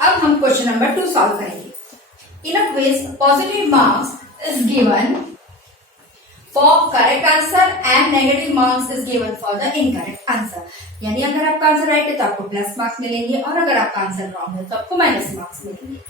अब हम question number 2 solve करेंगे। In a quiz positive marks is given for correct answer and negative marks is given for the incorrect answer. यानी अगर आपका answer right है तो आपको प्लस मार्क्स मिलेंगे और अगर आपका आंसर रॉन्ग है तो आपको माइनस मार्क्स मिलेंगे।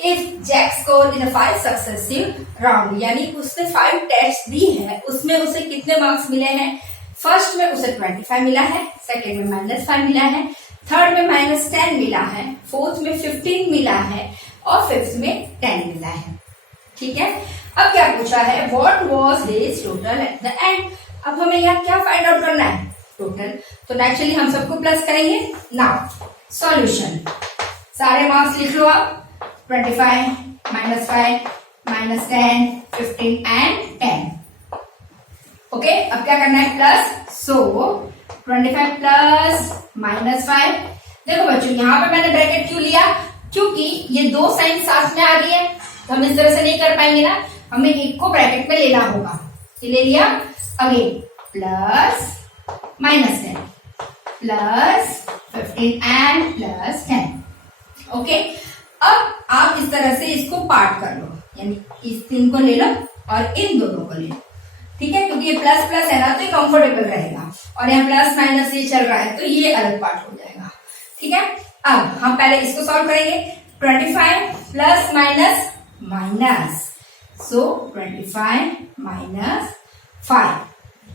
If Jack score in 5 successive round, यानी उसने 5 टेस्ट दी है, उसमें उसे कितने मार्क्स मिले हैं? फर्स्ट में उसे 25 मिला है, सेकेंड में -5 मिला है, थर्ड में -10 मिला है, फोर्थ में 15 मिला है और फिफ्थ में 10 मिला है। ठीक है, अब क्या पूछा है? What was his total at the end. अब हमें यहाँ क्या फाइंड आउट करना है? टोटल। तो नेचुरली हम सबको प्लस करेंगे। नाउ सॉल्यूशन, सारे मार्क्स लिख लो आप। 25, -5, -10, 15 एंड 10। ओके, अब क्या करना है? प्लस। सो 25 प्लस -5। देखो बच्चों, यहाँ पे मैंने ब्रैकेट क्यों लिया? क्योंकि ये दो साइन साथ में आ रही है, तो हम इस तरह से नहीं कर पाएंगे ना, हमें एक को ब्रैकेट में लेना होगा। ये ले लिया। Again plus -10 plus 15 and plus 10। Okay, अब आप इस तरह से इसको पार्ट कर लो, यानी इस 3 को ले लो और इन दोनों को ले लो। ठीक है, क्योंकि ये प्लस प्लस है ना, तो ये कंफर्टेबल रहेगा, और यहाँ प्लस माइनस ये चल रहा है तो ये अलग पार्ट हो जाएगा। ठीक है, अब हम पहले इसको सॉल्व करेंगे। 25 plus minus minus, so 25 -5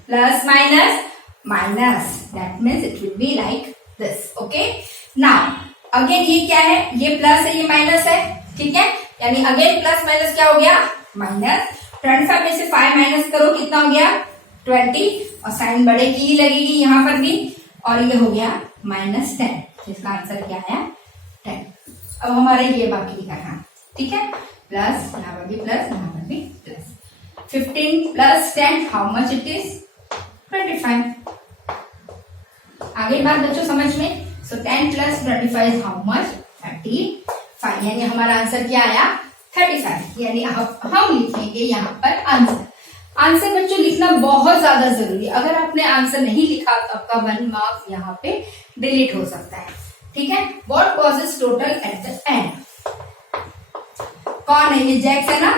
plus minus minus, that means it will be like this. Okay, now again ये क्या है? ये प्लस है, ये माइनस है। ठीक है, यानी अगेन प्लस माइनस क्या हो गया? माइनस। 25 में से 5 माइनस करो, कितना हो गया? 20, और साइन बड़े की ही लगेगी यहाँ पर भी, और ये हो गया -10, जिसका आंसर क्या है? 10। अब हमारे ये बाकी का है। ठीक है, प्लस, यहाँ पर भी प्लस, यहाँ पर भी plus. 15 plus 10 how much it is? 25। आगे बात बच्चों समझ में। सो 10 प्लस 25 हाउ मच? 35। यानी हमारा आंसर क्या आया? 35। यानी हम लिखेंगे यहाँ पर आंसर। आंसर बच्चों लिखना बहुत ज्यादा जरूरी है। अगर आपने आंसर नहीं लिखा तो आपका 1 मार्क्स यहाँ पे डिलीट हो सकता है। ठीक है, what causes total at the end? कौन है ये? जैक्स है ना,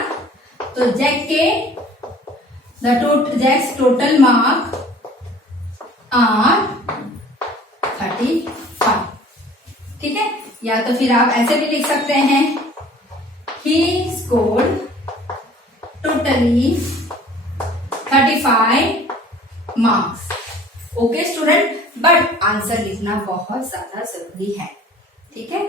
तो जैक के जैक्स टोटल मार्क आर 35। ठीक है, या तो फिर आप ऐसे भी लिख सकते हैं, he scored totally 35 marks। Okay student, but answer लिखना बहुत ज्यादा जरूरी है। ठीक है।